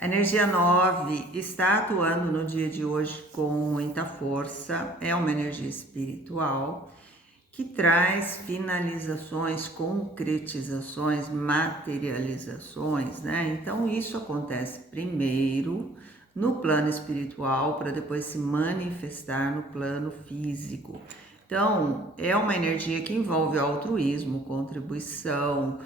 A energia 9 está atuando no dia de hoje com muita força, é uma energia espiritual que traz finalizações, concretizações, materializações, né? Então isso acontece primeiro no plano espiritual para depois se manifestar no plano físico. Então é uma energia que envolve altruísmo, contribuição,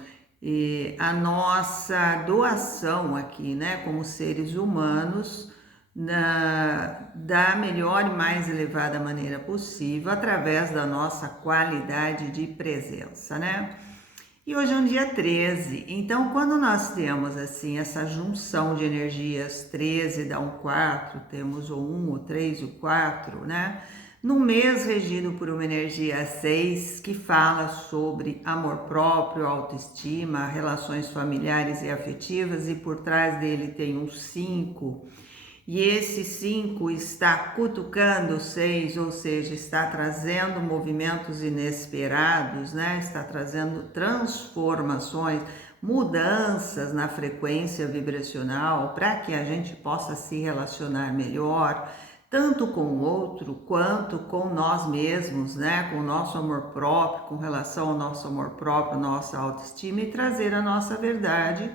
e a nossa doação aqui, né, como seres humanos, da melhor e mais elevada maneira possível, através da nossa qualidade de presença, né? E hoje é um dia 13, então quando nós temos assim essa junção de energias, 13 dá um 4, temos o 1, o 3 e o 4, né? No mês regido por uma energia 6, que fala sobre amor próprio, autoestima, relações familiares e afetivas, e por trás dele tem um 5, e esse 5 está cutucando o 6, ou seja, está trazendo movimentos inesperados, né? Está trazendo transformações, mudanças na frequência vibracional para que a gente possa se relacionar melhor, tanto com o outro quanto com nós mesmos, né? Com o nosso amor próprio, com relação ao nosso amor próprio, nossa autoestima, e trazer a nossa verdade,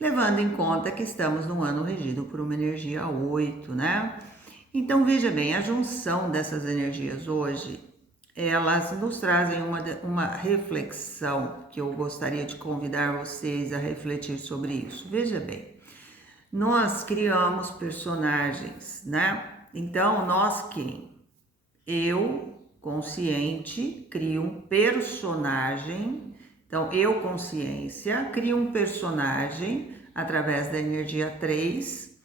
levando em conta que estamos num ano regido por uma energia 8, né? Então veja bem, a junção dessas energias hoje, elas nos trazem uma reflexão que eu gostaria de convidar vocês a refletir sobre isso. Veja bem, nós criamos personagens, né? Então nós quem? Eu, consciente, crio um personagem. Então, eu, consciência, crio um personagem através da energia 3,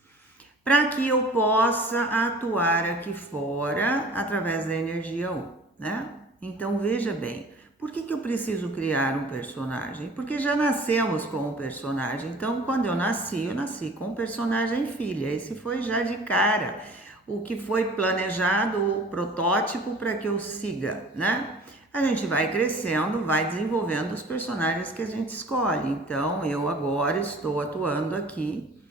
para que eu possa atuar aqui fora através da energia 1, né? Então, veja bem, por que eu preciso criar um personagem? Porque já nascemos com um personagem. Então, quando eu nasci com um personagem filha. Esse foi já de cara o que foi planejado, o protótipo para que eu siga, né? A gente vai crescendo, vai desenvolvendo os personagens que a gente escolhe. Então, eu agora estou atuando aqui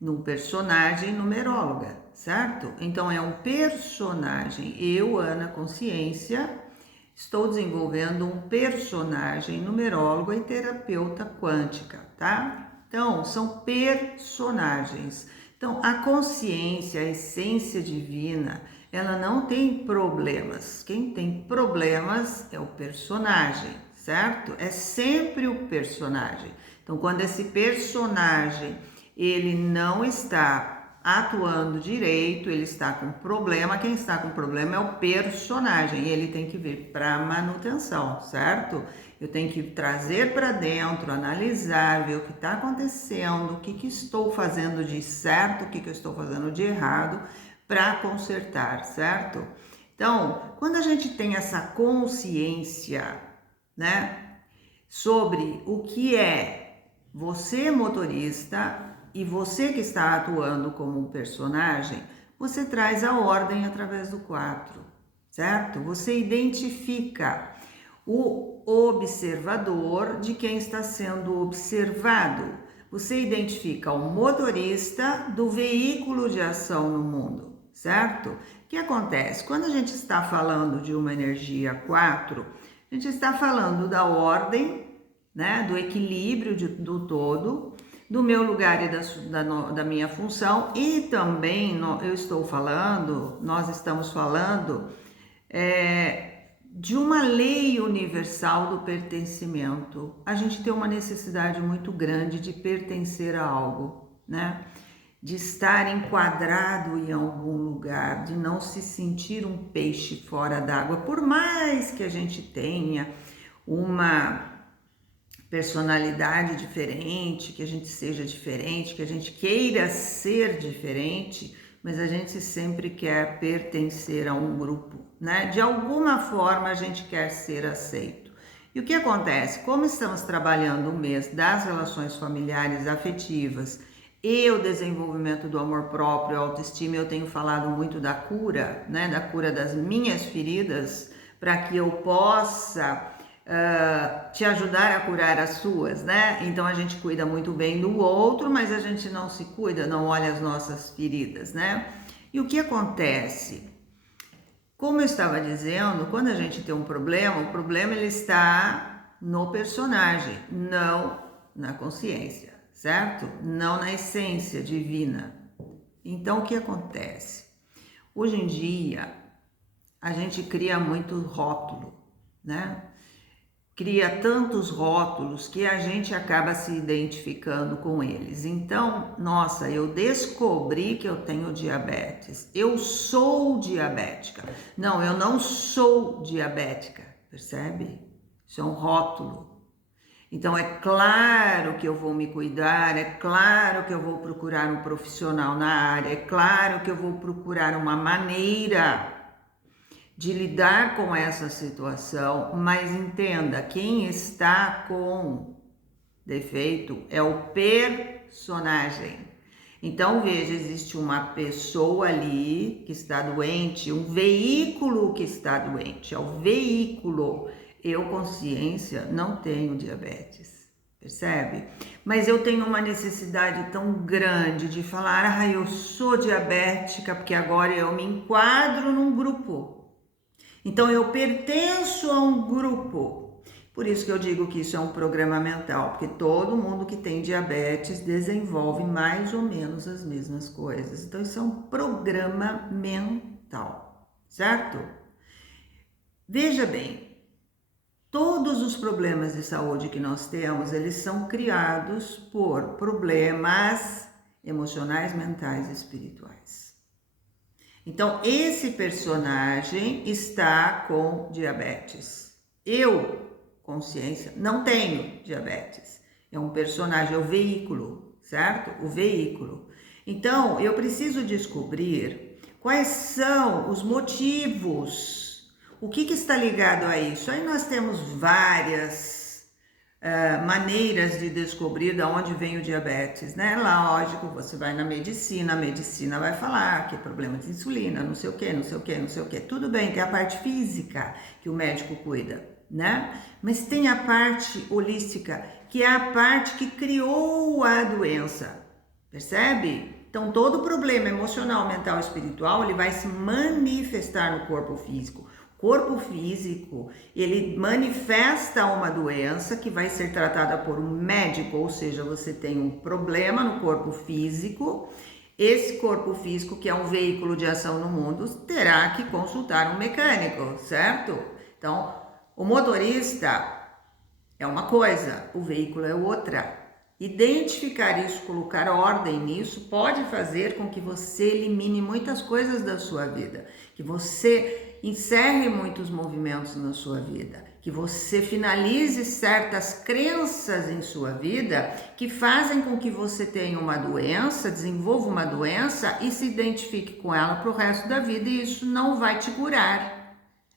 no personagem numeróloga, certo? Então, é um personagem. Eu, Ana Consciência, estou desenvolvendo um personagem numeróloga e terapeuta quântica, tá? Então, são personagens. Então, a consciência, a essência divina, ela não tem problemas. Quem tem problemas é o personagem, certo? É sempre o personagem. Então, quando esse personagem, ele não está atuando direito, ele está com problema, quem está com problema é o personagem, ele tem que vir para manutenção, certo? Eu tenho que trazer para dentro, analisar, ver o que está acontecendo, o que estou fazendo de certo, o que eu estou fazendo de errado, para consertar, certo? Então, quando a gente tem essa consciência, né, sobre o que é você motorista e você que está atuando como um personagem, você traz a ordem através do 4, certo? Você identifica o observador de quem está sendo observado. Você identifica o motorista do veículo de ação no mundo, certo? O que acontece? Quando a gente está falando de uma energia 4, a gente está falando da ordem, né, do equilíbrio do todo, do meu lugar e da minha função, e também nós estamos falando de uma lei universal do pertencimento. A gente tem uma necessidade muito grande de pertencer a algo, né? De estar enquadrado em algum lugar, de não se sentir um peixe fora d'água, por mais que a gente tenha uma personalidade diferente, que a gente seja diferente, que a gente queira ser diferente, mas a gente sempre quer pertencer a um grupo, né? De alguma forma a gente quer ser aceito. E o que acontece? Como estamos trabalhando o mês das relações familiares afetivas e o desenvolvimento do amor próprio, autoestima, eu tenho falado muito da cura, né? Da cura das minhas feridas, para que eu possa te ajudar a curar as suas, né? Então a gente cuida muito bem do outro, mas a gente não se cuida, não olha as nossas feridas, né? E o que acontece? Como eu estava dizendo, quando a gente tem um problema, o problema ele está no personagem, não na consciência, certo? Não na essência divina. Então o que acontece? Hoje em dia a gente cria muito rótulo, né? Cria tantos rótulos que a gente acaba se identificando com eles. Então, nossa, eu descobri que eu tenho diabetes. Eu sou diabética. Não, eu não sou diabética, percebe? Isso é um rótulo. Então, é claro que eu vou me cuidar, é claro que eu vou procurar um profissional na área, é claro que eu vou procurar uma maneira de lidar com essa situação, mas entenda, quem está com defeito é o personagem. Então veja, existe uma pessoa ali que está doente, um veículo que está doente, é o veículo. Eu, consciência, não tenho diabetes, percebe? Mas eu tenho uma necessidade tão grande de falar, eu sou diabética, porque agora eu me enquadro num grupo. Então eu pertenço a um grupo. Por isso que eu digo que isso é um programa mental, porque todo mundo que tem diabetes desenvolve mais ou menos as mesmas coisas. Então isso é um programa mental, certo? Veja bem, todos os problemas de saúde que nós temos, eles são criados por problemas emocionais, mentais e espirituais. Então, esse personagem está com diabetes. Eu, consciência, não tenho diabetes. É um personagem, é o veículo, certo? O veículo. Então, eu preciso descobrir quais são os motivos. O que está ligado a isso? Aí nós temos várias maneiras de descobrir de onde vem o diabetes, né? Lógico, você vai na medicina, a medicina vai falar que é problema de insulina, não sei o que, não sei o que, não sei o que. Tudo bem, tem a parte física que o médico cuida, né? Mas tem a parte holística, que é a parte que criou a doença, percebe? Então, todo problema emocional, mental, espiritual, ele vai se manifestar no corpo físico. Corpo físico, ele manifesta uma doença que vai ser tratada por um médico, ou seja, você tem um problema no corpo físico, esse corpo físico, que é um veículo de ação no mundo, terá que consultar um mecânico, certo? Então, o motorista é uma coisa, o veículo é outra. Identificar isso, colocar ordem nisso, pode fazer com que você elimine muitas coisas da sua vida, que você encerre muitos movimentos na sua vida, que você finalize certas crenças em sua vida que fazem com que você tenha uma doença, desenvolva uma doença e se identifique com ela para o resto da vida, e isso não vai te curar.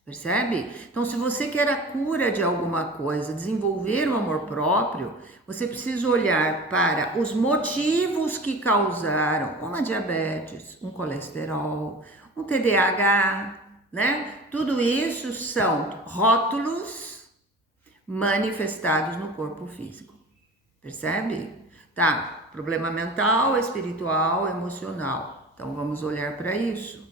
Percebe? Então, se você quer a cura de alguma coisa, desenvolver o amor próprio, você precisa olhar para os motivos que causaram uma diabetes, um colesterol, um TDAH, né? Tudo isso são rótulos manifestados no corpo físico. Percebe? Tá, problema mental, espiritual, emocional. Então, vamos olhar para isso.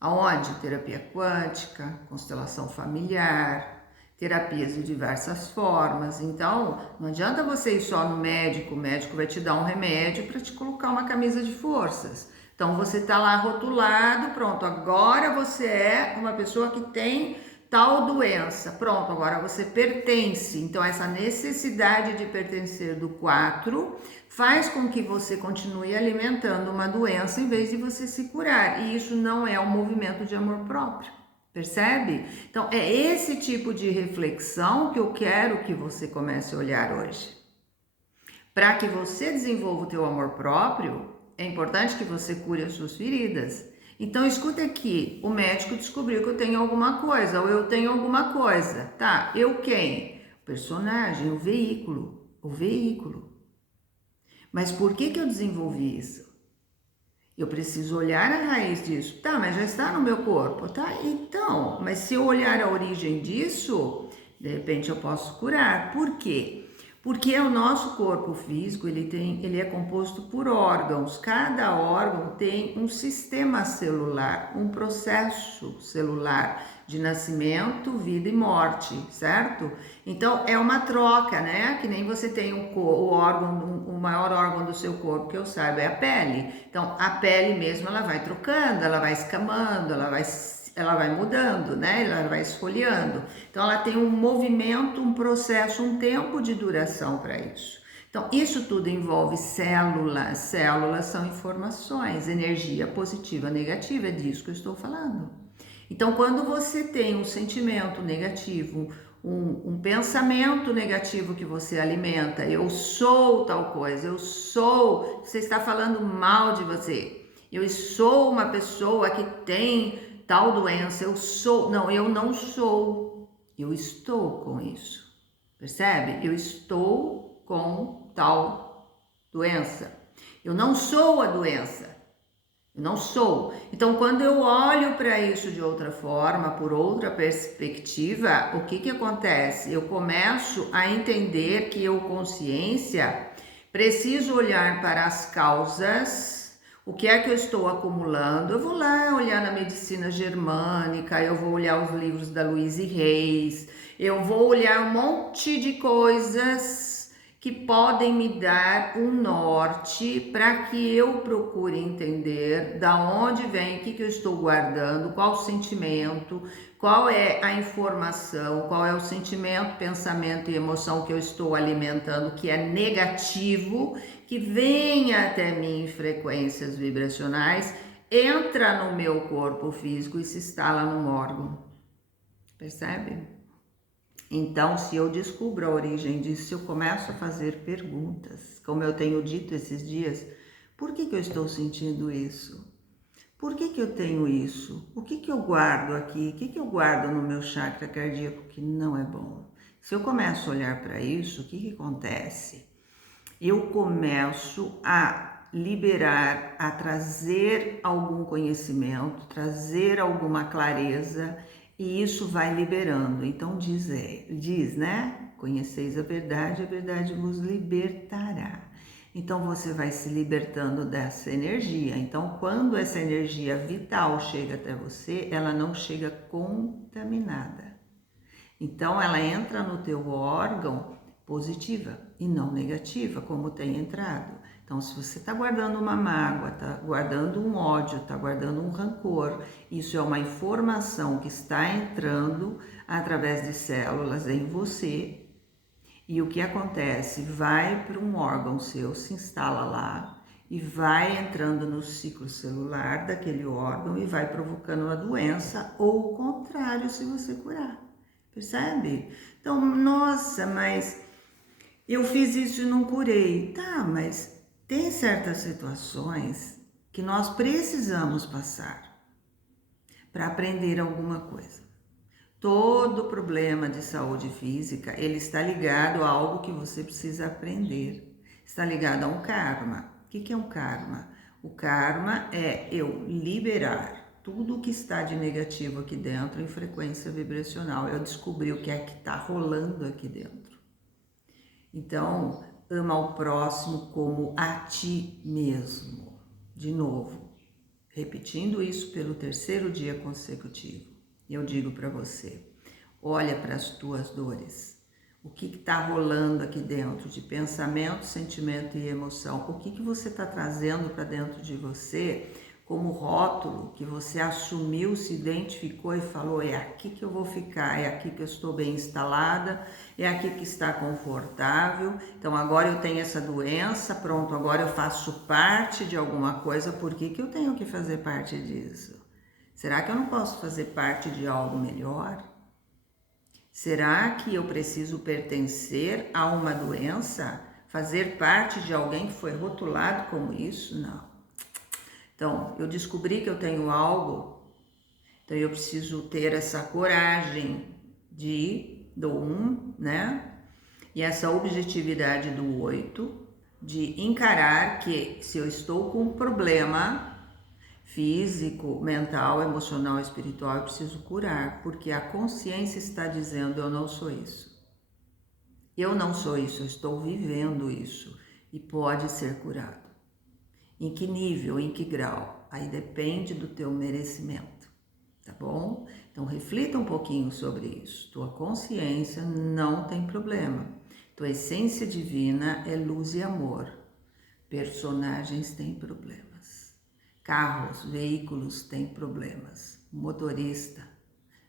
Aonde? Terapia quântica, constelação familiar, terapias de diversas formas. Então, não adianta você ir só no médico, o médico vai te dar um remédio para te colocar uma camisa de forças. Então, você está lá rotulado, pronto, agora você é uma pessoa que tem tal doença. Pronto, agora você pertence. Então, essa necessidade de pertencer do 4 faz com que você continue alimentando uma doença em vez de você se curar. E isso não é um movimento de amor próprio, percebe? Então, é esse tipo de reflexão que eu quero que você comece a olhar hoje. Para que você desenvolva o teu amor próprio, é importante que você cure as suas feridas. Então, escuta aqui, o médico descobriu que eu tenho alguma coisa, ou eu tenho alguma coisa. Tá, eu quem? O personagem, o veículo. Mas por que eu desenvolvi isso? Eu preciso olhar a raiz disso. Tá, mas já está no meu corpo, tá? Então, mas se eu olhar a origem disso, De repente eu posso curar. Por quê? Porque o nosso corpo físico, ele é composto por órgãos. Cada órgão tem um sistema celular, um processo celular de nascimento, vida e morte, certo? Então é uma troca, né? Que nem você tem o órgão, o maior órgão do seu corpo, que eu saiba, é a pele. Então a pele mesmo, ela vai trocando, ela vai escamando, ela vai mudando, né? Ela vai esfoliando. Então ela tem um movimento, um processo, um tempo de duração para isso. Então isso tudo envolve células. Células são informações, energia positiva, negativa, é disso que eu estou falando. Então quando você tem um sentimento negativo, um pensamento negativo que você alimenta, eu sou tal coisa, você está falando mal de você, eu sou uma pessoa que tem tal doença, eu não sou, eu estou com isso, percebe? Eu estou com tal doença, eu não sou a doença, eu não sou. Então, quando eu olho para isso de outra forma, por outra perspectiva, o que acontece? Eu começo a entender que eu, consciência, preciso olhar para as causas. O que é que eu estou acumulando? Eu vou lá olhar na medicina germânica, eu vou olhar os livros da Louise Reis, eu vou olhar um monte de coisas que podem me dar um norte para que eu procure entender da onde vem, o que eu estou guardando, qual o sentimento, qual é a informação, qual é o sentimento, pensamento e emoção que eu estou alimentando, que é negativo, que vem até mim em frequências vibracionais, entra no meu corpo físico e se instala num órgão. Percebe? Então, se eu descubro a origem disso, eu começo a fazer perguntas. Como eu tenho dito esses dias, por que eu estou sentindo isso? Por que eu tenho isso? O que eu guardo aqui? O que eu guardo no meu chakra cardíaco que não é bom? Se eu começo a olhar para isso, o que acontece? Eu começo a liberar, a trazer algum conhecimento, trazer alguma clareza, e isso vai liberando. Então diz, né? Conheceis a verdade vos libertará. Então você vai se libertando dessa energia. Então quando essa energia vital chega até você, ela não chega contaminada. Então ela entra no teu órgão positiva e não negativa, como tem entrado. Então, se você está guardando uma mágoa, está guardando um ódio, está guardando um rancor, isso é uma informação que está entrando através de células em você. E o que acontece? Vai para um órgão seu, se instala lá e vai entrando no ciclo celular daquele órgão e vai provocando a doença, ou o contrário, se você curar. Percebe? Então, nossa, mas eu fiz isso e não curei. Tá, mas tem certas situações que nós precisamos passar para aprender alguma coisa. Todo problema de saúde física, ele está ligado a algo que você precisa aprender. Está ligado a um karma. O que é um karma? O karma é eu liberar tudo o que está de negativo aqui dentro em frequência vibracional. Eu descobri o que é que está rolando aqui dentro. Então, ama ao próximo como a ti mesmo. De novo, repetindo isso pelo 3º dia consecutivo. Eu digo para você, olha para as tuas dores. O que está rolando aqui dentro de pensamento, sentimento e emoção? O que você está trazendo para dentro de você como rótulo que você assumiu, se identificou e falou, é aqui que eu vou ficar, é aqui que eu estou bem instalada, é aqui que está confortável, então agora eu tenho essa doença, pronto, agora eu faço parte de alguma coisa, por que eu tenho que fazer parte disso? Será que eu não posso fazer parte de algo melhor? Será que eu preciso pertencer a uma doença? Fazer parte de alguém que foi rotulado como isso? Não. Então, eu descobri que eu tenho algo, então eu preciso ter essa coragem do 1, né? E essa objetividade do 8, de encarar que se eu estou com um problema físico, mental, emocional, espiritual, eu preciso curar, porque a consciência está dizendo: eu não sou isso. Eu não sou isso, eu estou vivendo isso e pode ser curado. Em que nível, em que grau? Aí depende do teu merecimento, tá bom? Então reflita um pouquinho sobre isso. Tua consciência não tem problema. Tua essência divina é luz e amor. Personagens têm problemas. Carros, veículos têm problemas. Motorista,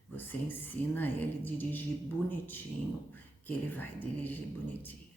você ensina ele a dirigir bonitinho, que ele vai dirigir bonitinho.